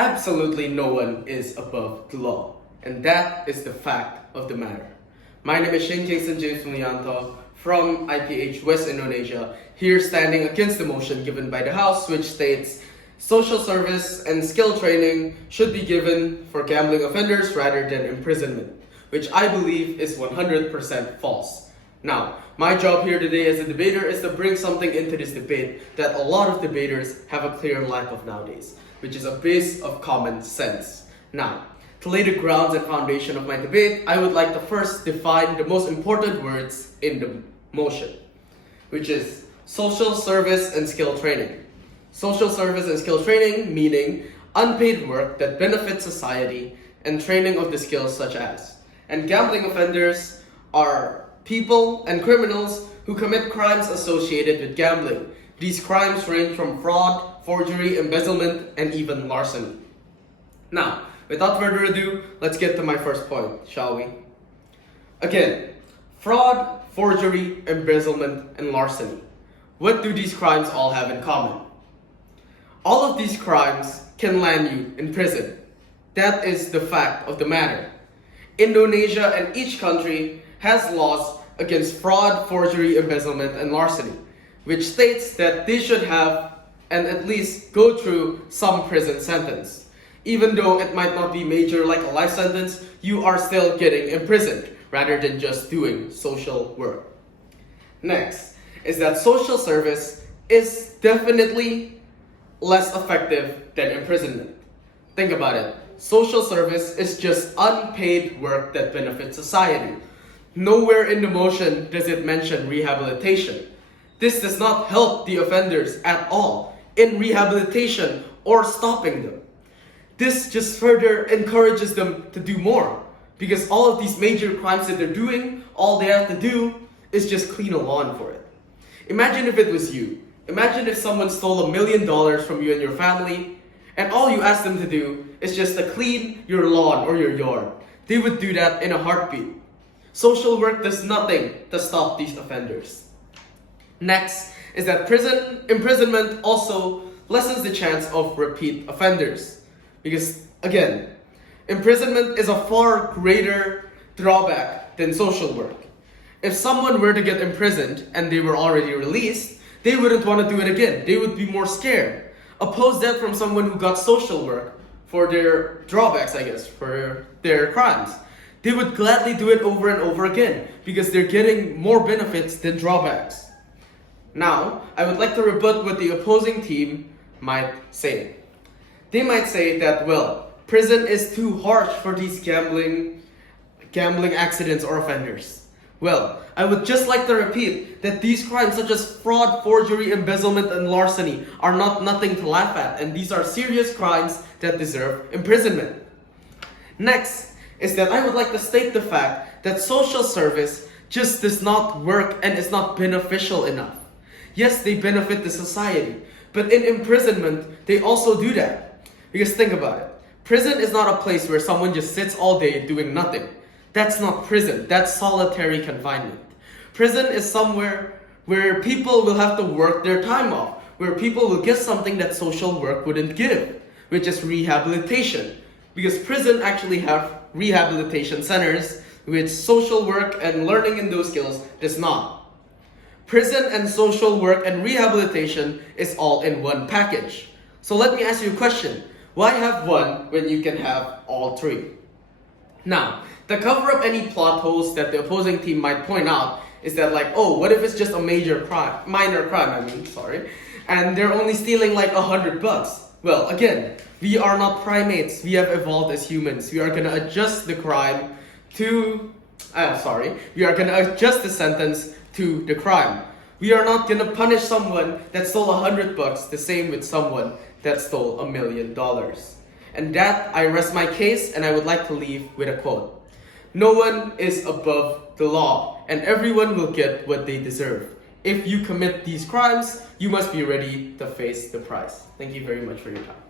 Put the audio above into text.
Absolutely no one is above the law, and that is the fact of the matter. My name is Kingston Mulyanto from IPH West Indonesia, here standing against the motion given by the House which states social service and skill training should be given for gambling offenders rather than imprisonment, which I believe is 100% false. Now, my job here today as a debater is to bring something into this debate that a lot of debaters have a clear lack of nowadays, which is a base of common sense. Now, to lay the grounds and foundation of my debate, I would like to first define the most important words in the motion, which is social service and skill training. Social service and skill training meaning unpaid work that benefits society and training of the skills such as. And gambling offenders are people and criminals who commit crimes associated with gambling. These crimes range from fraud, forgery, embezzlement, and even larceny. Now, without further ado, let's get to my first point, shall we? Again, fraud, forgery, embezzlement, and larceny. What do these crimes all have in common? All of these crimes can land you in prison. That is the fact of the matter. Indonesia and each country has laws against fraud, forgery, embezzlement, and larceny, which states that they should have and at least go through some prison sentence. Even though it might not be major like a life sentence, you are still getting imprisoned rather than just doing social work. Next is that social service is definitely less effective than imprisonment. Think about it. Social service is just unpaid work that benefits society. Nowhere in the motion does it mention rehabilitation. This does not help the offenders at all in rehabilitation or stopping them. This just further encourages them to do more, because all of these major crimes that they're doing, all they have to do is just clean a lawn for it. Imagine if it was you. Imagine if someone stole $1 million from you and your family, and all you asked them to do is just to clean your lawn or your yard. They would do that in a heartbeat. Social work does nothing to stop these offenders. Next is that imprisonment also lessens the chance of repeat offenders. Because, again, imprisonment is a far greater drawback than social work. If someone were to get imprisoned and they were already released, they wouldn't want to do it again. They would be more scared. Oppose that from someone who got social work for their drawbacks, I guess, for their crimes. They would gladly do it over and over again because they're getting more benefits than drawbacks. Now, I would like to rebut what the opposing team might say. They might say that, well, prison is too harsh for these gambling accidents or offenders. Well, I would just like to repeat that these crimes such as fraud, forgery, embezzlement, and larceny are not nothing to laugh at, and these are serious crimes that deserve imprisonment. Next is that I would like to state the fact that social service just does not work and is not beneficial enough. Yes, they benefit the society, but in imprisonment, they also do that. Because think about it. Prison is not a place where someone just sits all day doing nothing. That's not prison. That's solitary confinement. Prison is somewhere where people will have to work their time off, where people will get something that social work wouldn't give, which is rehabilitation. Because prison actually have rehabilitation centers, which social work and learning in those skills does not. Prison and social work and rehabilitation is all in one package. So let me ask you a question. Why have one when you can have all three? Now, to cover up any plot holes that the opposing team might point out is that like, oh, what if it's just a minor crime, and they're only stealing like $100? Well, again, we are not primates. We have evolved as humans. We are gonna adjust the crime to, we are gonna adjust the sentence to the crime. We are not gonna punish someone that stole $100 the same with someone that stole $1 million. And that, I rest my case, and I would like to leave with a quote. No one is above the law, and everyone will get what they deserve. If you commit these crimes, you must be ready to face the price. Thank you very much for your time.